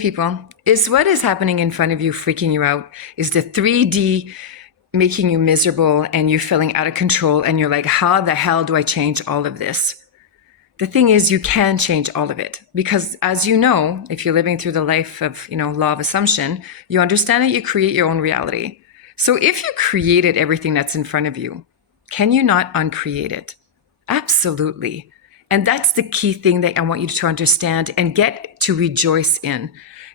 People, is what is happening in front of you freaking you out? Is the 3D making you miserable and you're feeling out of control and you're like, how the hell do I change all of this? The thing is, you can change all of it because, as you know, if you're living through the life of, law of assumption, you understand that you create your own reality. So if you created everything that's in front of you, can you not uncreate it? Absolutely. And that's the key thing that I want you to understand and get to rejoice in.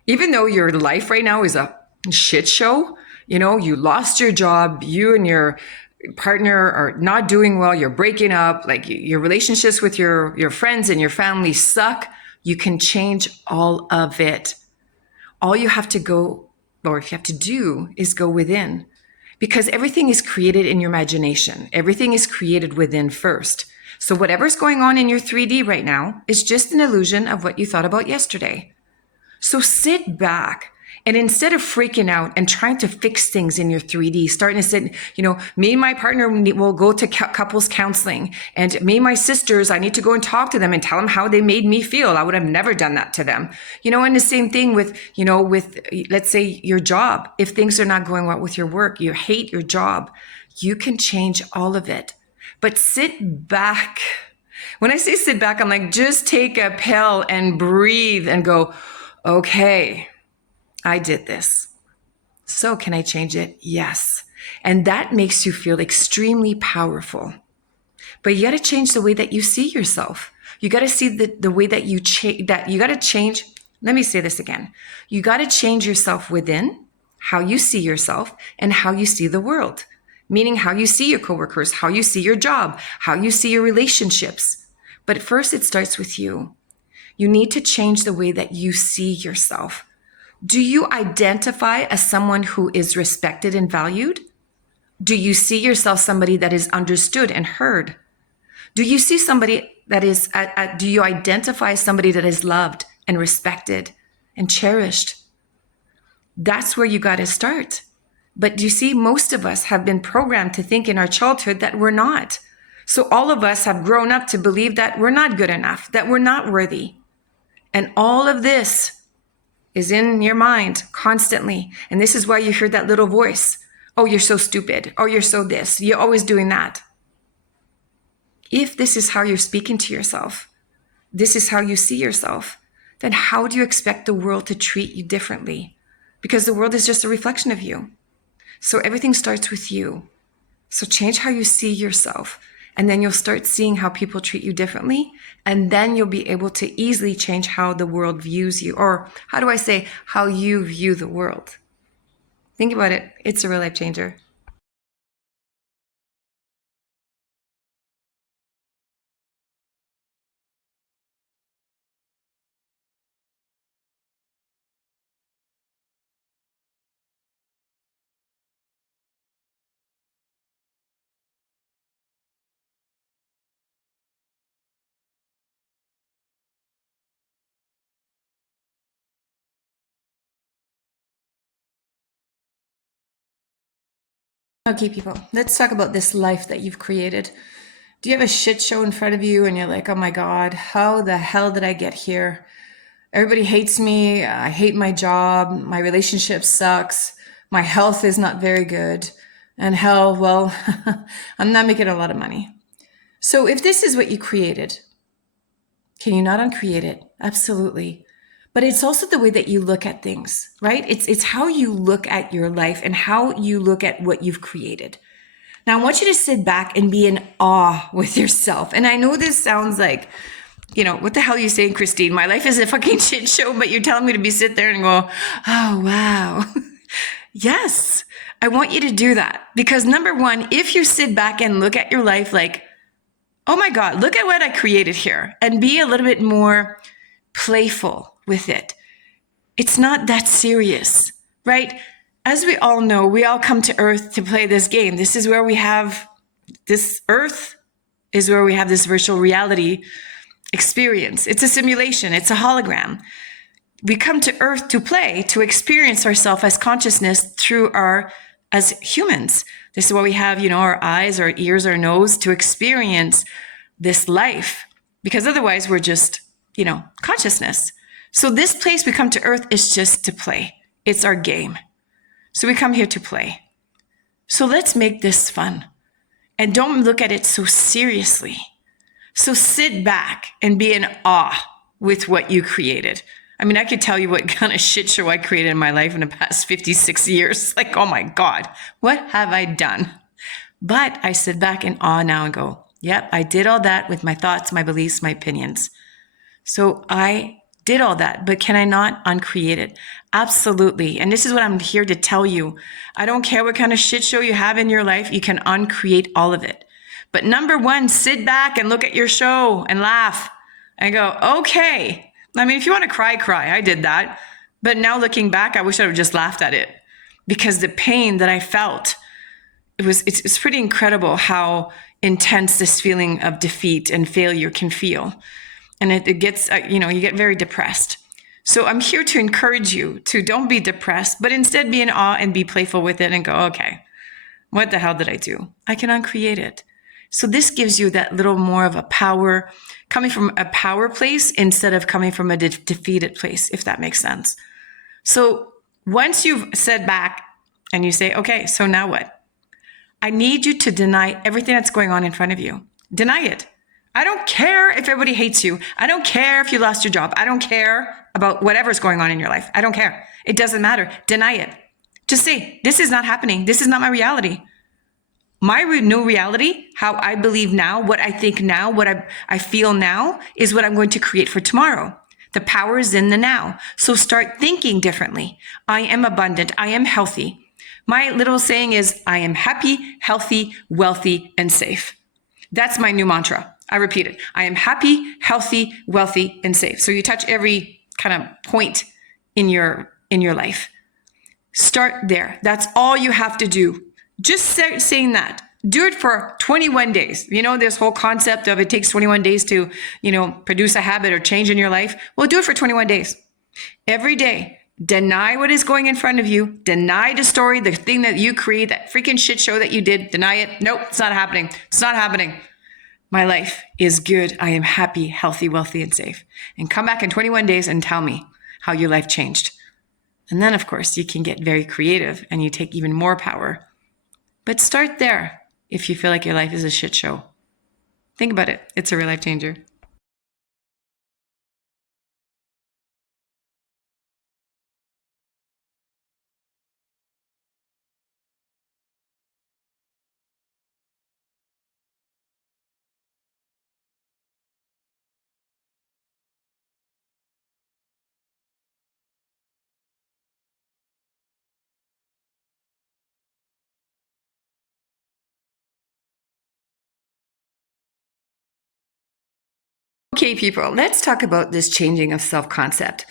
Even though your life right now is a shit show, you lost your job, you and your partner are not doing well, you're breaking up, like your relationships with your friends and your family suck, you can change all of it. All you have to go, or if you have to do, is go within. Because everything is created in your imagination. Everything is created within first. So whatever's going on in your 3D right now is just an illusion of what you thought about yesterday. So sit back and instead of freaking out and trying to fix things in your 3D, starting to sit, me and my partner will go to couples counseling, and me and my sisters, I need to go and talk to them and tell them how they made me feel. I would have never done that to them. And the same thing with, let's say your job. If things are not going well with your work, you hate your job, you can change all of it. But sit back. When I say sit back, I'm like, just take a pill and breathe and go, okay, I did this. So can I change it? Yes. And that makes you feel extremely powerful. But you got to change the way that you see yourself. You got to see the way that you got to change. Let me say this again. You got to change yourself within, how you see yourself and how you see the world. Meaning how you see your coworkers, how you see your job, how you see your relationships. But first it starts with you. You need to change the way that you see yourself. Do you identify as someone who is respected and valued? Do you see yourself somebody that is understood and heard? Do you see somebody that is, do you identify as somebody that is loved and respected and cherished? That's where you got to start. But you see, most of us have been programmed to think in our childhood that we're not. So all of us have grown up to believe that we're not good enough, that we're not worthy. And all of this is in your mind constantly. And this is why you hear that little voice. Oh, you're so stupid. Oh, you're so this. You're always doing that. If this is how you're speaking to yourself, this is how you see yourself, then how do you expect the world to treat you differently? Because the world is just a reflection of you. So everything starts with you. So change how you see yourself. And then you'll start seeing how people treat you differently. And then you'll be able to easily change how the world views you. Or how do I say, how you view the world? Think about it. It's a real life changer. Okay, people, let's talk about this life that you've created. Do you have a shit show in front of you and you're like, oh my God, how the hell did I get here? Everybody hates me. I hate my job. My relationship sucks. My health is not very good. And hell, well, I'm not making a lot of money. So if this is what you created, can you not uncreate it? Absolutely. But it's also the way that you look at things, right? It's how you look at your life and how you look at what you've created. Now, I want you to sit back and be in awe with yourself. And I know this sounds like, what the hell are you saying, Christine? My life is a fucking shit show, but you're telling me to sit there and go, oh, wow. Yes, I want you to do that. Because number one, if you sit back and look at your life like, oh my God, look at what I created here, and be a little bit more playful with it. It's not that serious, right? As we all know, we all come to Earth to play this game. This is where we have this Earth is where we have this virtual reality experience. It's a simulation. It's a hologram. We come to Earth to play, to experience ourselves as consciousness as humans. This is why we have, our eyes, our ears, our nose to experience this life, because otherwise we're just, consciousness. So this place we come to earth is just to play. It's our game. So we come here to play. So let's make this fun. And don't look at it so seriously. So sit back and be in awe with what you created. I mean, I could tell you what kind of shit show I created in my life in the past 56 years. Like, oh my God, what have I done? But I sit back in awe now and go, yep, I did all that with my thoughts, my beliefs, my opinions. So I did all that, but can I not uncreate it? Absolutely. And this is what I'm here to tell you. I don't care what kind of shit show you have in your life, you can uncreate all of it. But number one, sit back and look at your show and laugh and go, okay. I mean, if you want to cry, cry. I did that. But now looking back, I wish I would have just laughed at it, because the pain that I felt, it's pretty incredible how intense this feeling of defeat and failure can feel. And it gets, you get very depressed. So I'm here to encourage you to don't be depressed, but instead be in awe and be playful with it and go, okay, what the hell did I do? I can uncreate it. So this gives you that little more of a power, coming from a power place instead of coming from a defeated place, if that makes sense. So once you've said back and you say, okay, so now what? I need you to deny everything that's going on in front of you. Deny it. I don't care if everybody hates you. I don't care if you lost your job. I don't care about whatever's going on in your life. I don't care. It doesn't matter. Deny it. Just say, this is not happening. This is not my reality. My new reality, how I believe now, what I think now, what I feel now is what I'm going to create for tomorrow. The power is in the now. So start thinking differently. I am abundant. I am healthy. My little saying is, I am happy, healthy, wealthy, and safe. That's my new mantra. I repeat it. I am happy, healthy, wealthy, and safe. So you touch every kind of point in your life. Start there. That's all you have to do. Just saying that. Do it for 21 days. You know, this whole concept of it takes 21 days to, produce a habit or change in your life. Well, do it for 21 days. Every day, deny what is going in front of you. Deny the story, the thing that you create, that freaking shit show that you did. Deny it. Nope, it's not happening. It's not happening. My life is good. I am happy, healthy, wealthy, and safe. And come back in 21 days and tell me how your life changed. And then, of course, you can get very creative and you take even more power. But start there if you feel like your life is a shit show. Think about it. It's a real life changer. Okay, people, let's talk about this changing of self-concept.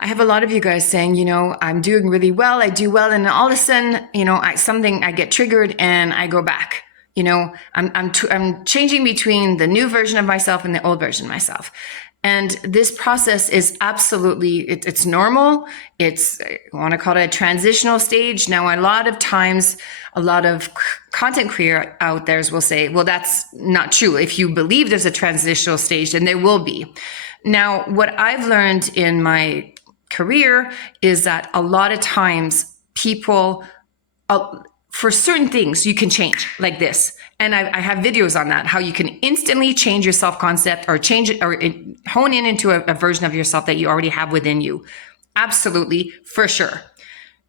I have a lot of you guys saying, I'm doing really well, I do well, and all of a sudden, I get triggered and I go back. I'm changing between the new version of myself and the old version of myself. And this process is absolutely, it's normal. I want to call it a transitional stage. Now, a lot of times, a lot of content creator out there will say, well, that's not true. If you believe there's a transitional stage, then there will be. Now, what I've learned in my career is that a lot of times people, for certain things, you can change like this. And I have videos on that, how you can instantly change your self-concept or change it or hone in into a version of yourself that you already have within you. Absolutely, for sure.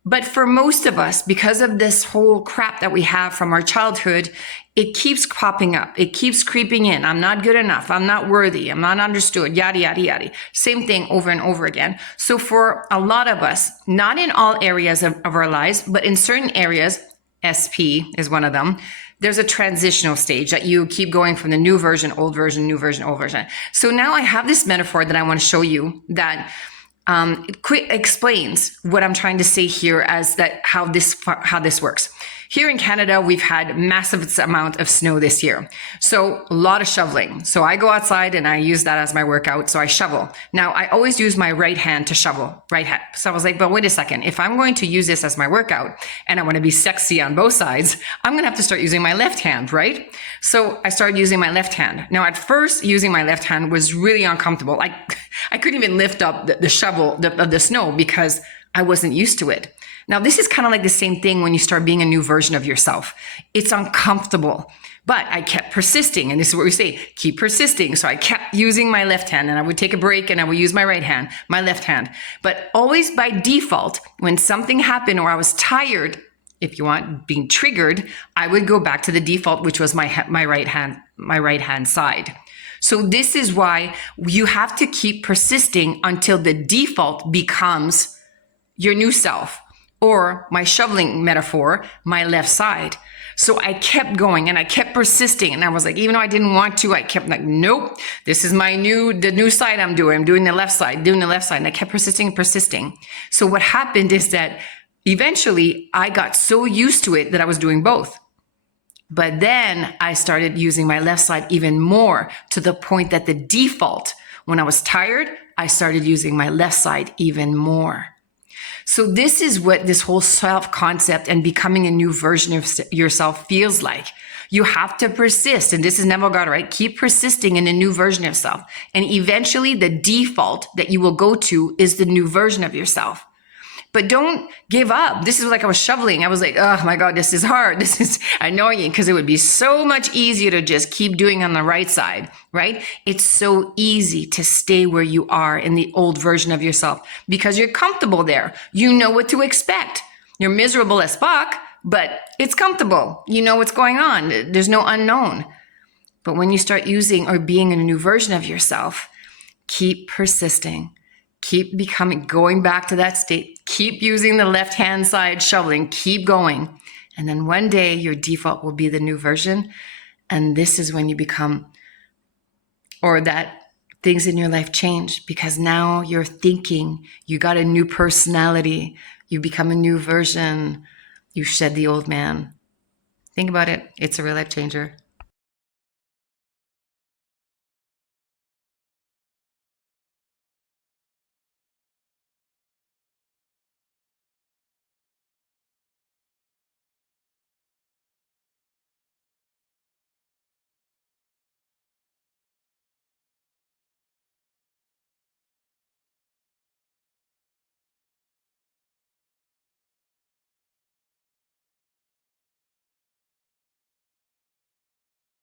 But for most of us, because of this whole crap that we have from our childhood, it keeps popping up. It keeps creeping in. I'm not good enough. I'm not worthy. I'm not understood. Yada, yada, yada. Same thing over and over again. So for a lot of us, not in all areas of our lives, but in certain areas, SP is one of them, there's a transitional stage that you keep going from the new version, old version, new version, old version. So now I have this metaphor that I want to show you that it explains what I'm trying to say here as that how this works. Here in Canada, we've had massive amount of snow this year. So a lot of shoveling. So I go outside and I use that as my workout. So I shovel. Now I always use my right hand to shovel, right hand. So I was like, but wait a second. If I'm going to use this as my workout and I want to be sexy on both sides, I'm going to have to start using my left hand, right? So I started using my left hand. Now at first, using my left hand was really uncomfortable. I couldn't even lift up the shovel of the snow because I wasn't used to it. Now, this is kind of like the same thing when you start being a new version of yourself. It's uncomfortable, but I kept persisting. And this is what we say, keep persisting. So I kept using my left hand and I would take a break and I would use my right hand, my left hand. But always by default, when something happened or I was tired, if you want, being triggered, I would go back to the default, which was my right hand side. So this is why you have to keep persisting until the default becomes your new self. Or my shoveling metaphor, my left side. So I kept going and I kept persisting. And I was like, even though I didn't want to, I kept like, nope, this is the new side I'm doing. I'm doing the left side. And I kept persisting and persisting. So what happened is that eventually I got so used to it that I was doing both. But then I started using my left side even more to the point that the default, when I was tired, I started using my left side even more. So this is what this whole self-concept and becoming a new version of yourself feels like. You have to persist. And this is Neville Goddard, right? Keep persisting in a new version of yourself. And eventually the default that you will go to is the new version of yourself. But don't give up. This is like I was shoveling. I was like, oh my God, this is hard. This is annoying because it would be so much easier to just keep doing on the right side, right? It's so easy to stay where you are in the old version of yourself because you're comfortable there. You know what to expect. You're miserable as fuck, but it's comfortable. You know what's going on. There's no unknown. But when you start using or being in a new version of yourself, keep persisting. Keep going back to that state. Keep using the left-hand side shoveling. Keep going. And then one day your default will be the new version. And this is when you become, or that things in your life change because now you're thinking, you got a new personality. You become a new version. You shed the old man. Think about it. It's a real life changer.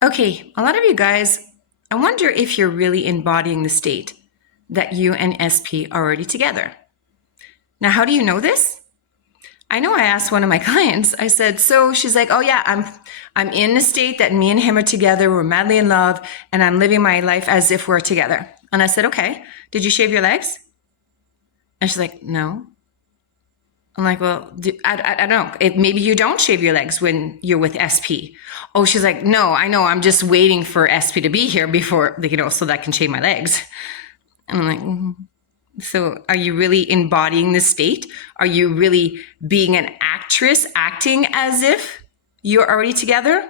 Okay, a lot of you guys, I wonder if you're really embodying the state that you and SP are already together. Now, how do you know this? I know I asked one of my clients, I said, so she's like, oh yeah, I'm in the state that me and him are together, we're madly in love, and I'm living my life as if we're together. And I said, okay, did you shave your legs? And she's like, no. I'm like, well, I don't know. Maybe you don't shave your legs when you're with SP. Oh, she's like, no, I know. I'm just waiting for SP to be here before, so that I can shave my legs. And I'm like, So are you really embodying the state? Are you really being an actress, acting as if you're already together?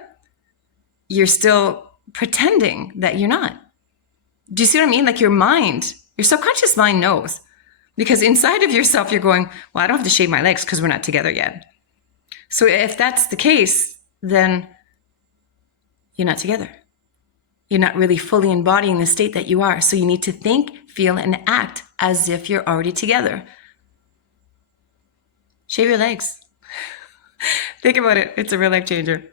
You're still pretending that you're not. Do you see what I mean? Like your subconscious mind knows. Because inside of yourself, you're going, well, I don't have to shave my legs because we're not together yet. So if that's the case, then you're not together. You're not really fully embodying the state that you are. So you need to think, feel, and act as if you're already together. Shave your legs. Think about it. It's a real life changer.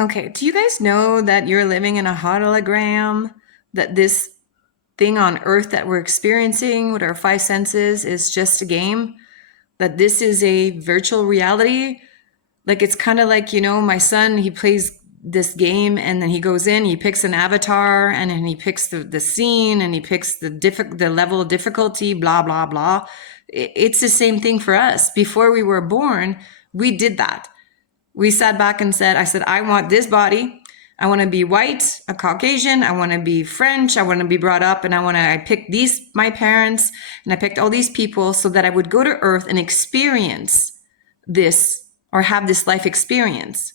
Okay, do you guys know that you're living in a hologram? That this thing on earth that we're experiencing with our five senses is just a game? That this is a virtual reality? Like, it's kind of like, my son, he plays this game and then he goes in, he picks an avatar and then he picks the scene and he picks the level of difficulty, blah, blah, blah. It's the same thing for us. Before we were born, we did that. We sat back and said, I want this body. I want to be white, a Caucasian. I want to be French. I want to be brought up and I picked my parents, and I picked all these people so that I would go to earth and experience this, or have this life experience,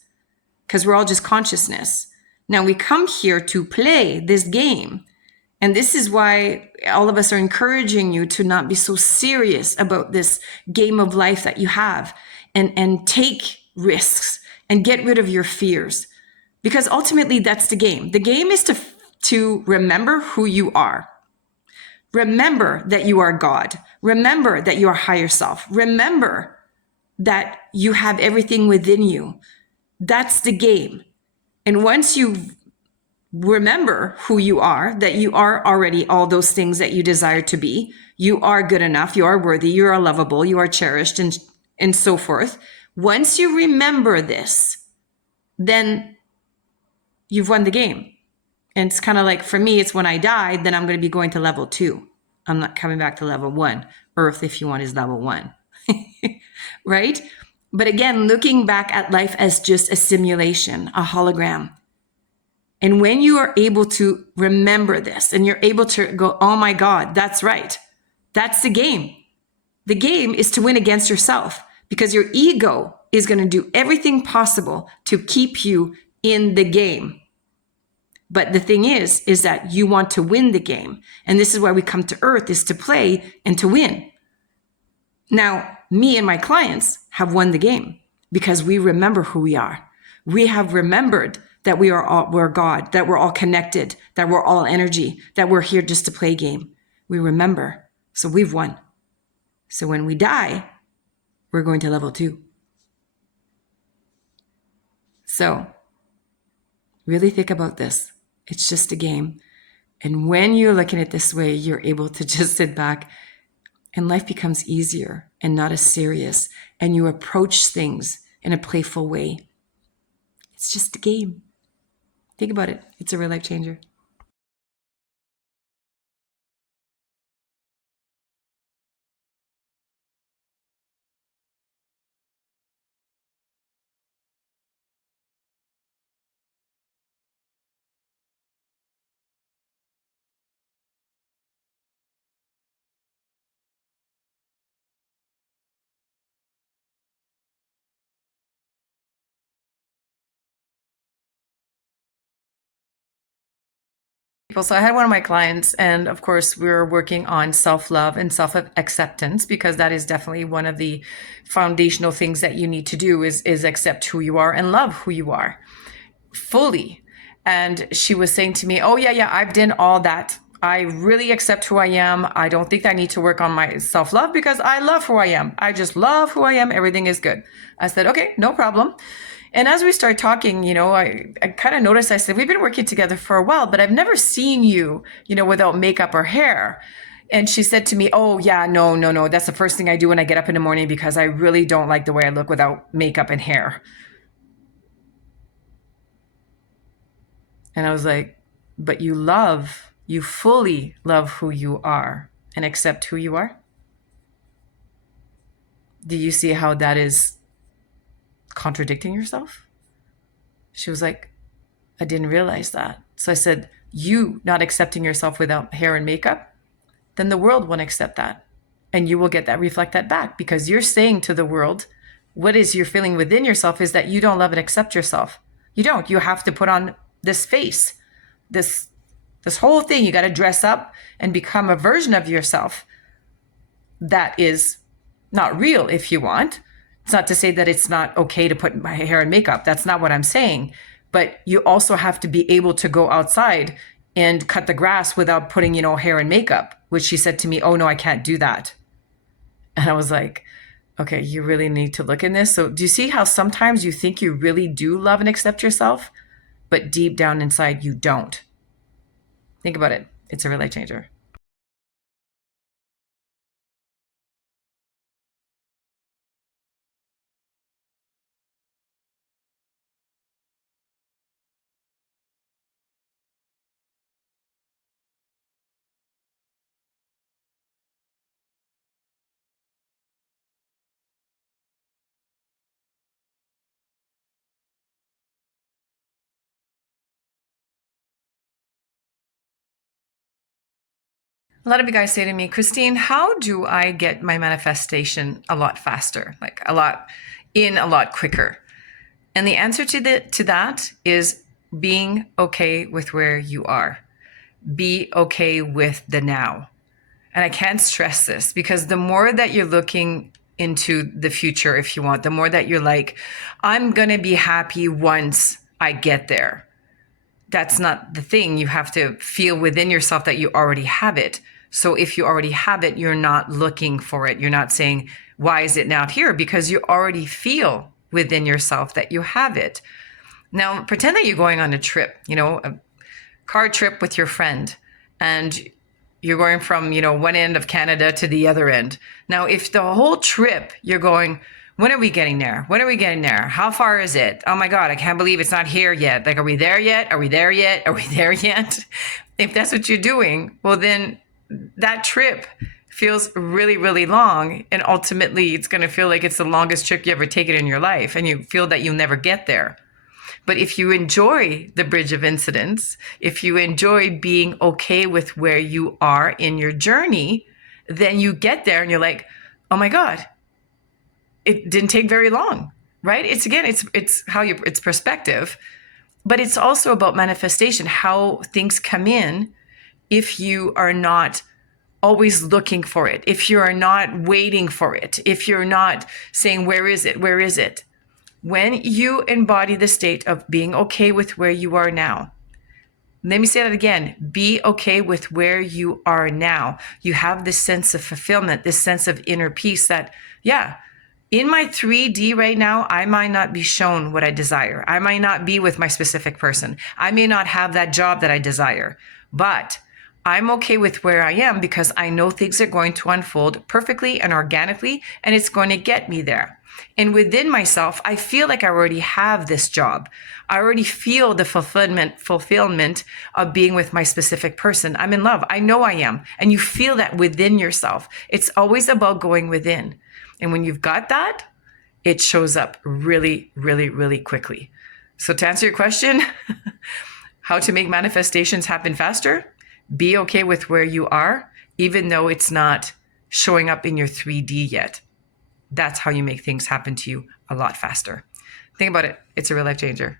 because we're all just consciousness. Now we come here to play this game. And this is why all of us are encouraging you to not be so serious about this game of life that you have, and take risks and get rid of your fears, because ultimately that's the game. The game is to remember who you are. Remember that you are God. Remember that you are higher self. Remember that you have everything within you. That's the game. And once you remember who you are, that you are already all those things that you desire to be, you are good enough, you are worthy, you are lovable, you are cherished, and so forth. Once you remember this, then you've won the game. And it's kind of like, for me, it's when I die, then I'm going to be going to level 2. I'm not coming back to level 1. Earth, if you want, is level 1. Right? But again, looking back at life as just a simulation, a hologram. And when you are able to remember this and you're able to go, oh my God, that's right. That's the game. The game is to win against yourself, because your ego is going to do everything possible to keep you in the game. But the thing is that you want to win the game. And this is why we come to earth, is to play and to win. Now, me and my clients have won the game because we remember who we are. We have remembered that we're God, that we're all connected, that we're all energy, that we're here just to play a game. We remember. So we've won. So when we die, we're going to level 2. So really think about this. It's just a game. And when you're looking at it this way, you're able to just sit back, and life becomes easier and not as serious. And you approach things in a playful way. It's just a game. Think about it. It's a real life changer. So I had one of my clients, and of course we were working on self-love and self-acceptance, because that is definitely one of the foundational things that you need to do is accept who you are and love who you are fully. And she was saying to me, oh yeah, I've done all that. I really accept who I am. I don't think I need to work on my self-love because I love who I am. I just love who I am. Everything is good. I said, okay, no problem. And as we started talking, I kind of noticed, I said, we've been working together for a while, but I've never seen you, without makeup or hair. And she said to me, oh yeah, no. That's the first thing I do when I get up in the morning, because I really don't like the way I look without makeup and hair. And I was like, but you fully love who you are and accept who you are. Do you see how that is contradicting yourself? She was like, I didn't realize that. So I said, you not accepting yourself without hair and makeup, then the world won't accept that. And you will get that, reflect that back, because you're saying to the world, what is you're feeling within yourself is that you don't love and accept yourself. You don't. You have to put on this face, this whole thing. You got to dress up and become a version of yourself that is not real, if you want. It's not to say that it's not okay to put my hair and makeup. That's not what I'm saying. But you also have to be able to go outside and cut the grass without putting, hair and makeup, which she said to me, oh no, I can't do that. And I was like, okay, you really need to look in this. So do you see how sometimes you think you really do love and accept yourself, but deep down inside you don't? Think about it. It's a real life changer. A lot of you guys say to me, Christine, how do I get my manifestation a lot faster, like a lot quicker? And the answer to that is being okay with where you are. Be okay with the now. And I can't stress this because the more that you're looking into the future, if you want, the more that you're like, I'm going to be happy once I get there. That's not the thing. You have to feel within yourself that you already have it. So if you already have it, you're not looking for it. You're not saying, why is it not here? Because you already feel within yourself that you have it. Now, pretend that you're going on a trip, a car trip with your friend, and you're going from, one end of Canada to the other end. Now, if the whole trip you're going, when are we getting there? When are we getting there? How far is it? Oh my God, I can't believe it's not here yet. Like, are we there yet? Are we there yet? Are we there yet? If that's what you're doing, well, then that trip feels really, really long. And ultimately, it's going to feel like it's the longest trip you ever taken in your life. And you feel that you'll never get there. But if you enjoy the bridge of incidents, if you enjoy being okay with where you are in your journey, then you get there and you're like, oh my God, it didn't take very long, right? It's how it's perspective, but it's also about manifestation, how things come in if you are not always looking for it, if you are not waiting for it, if you're not saying, where is it? Where is it? When you embody the state of being okay with where you are now, let me say that again, be okay with where you are now. You have this sense of fulfillment, this sense of inner peace that, yeah, in my 3D right now, I might not be shown what I desire. I might not be with my specific person. I may not have that job that I desire, but I'm okay with where I am because I know things are going to unfold perfectly and organically, and it's going to get me there. And within myself, I feel like I already have this job. I already feel the fulfillment of being with my specific person. I'm in love. I know I am. And you feel that within yourself. It's always about going within. And when you've got that, it shows up really, really, really quickly. So to answer your question, how to make manifestations happen faster? Be okay with where you are, even though it's not showing up in your 3D yet. That's how you make things happen to you a lot faster. Think about it. It's a real life changer.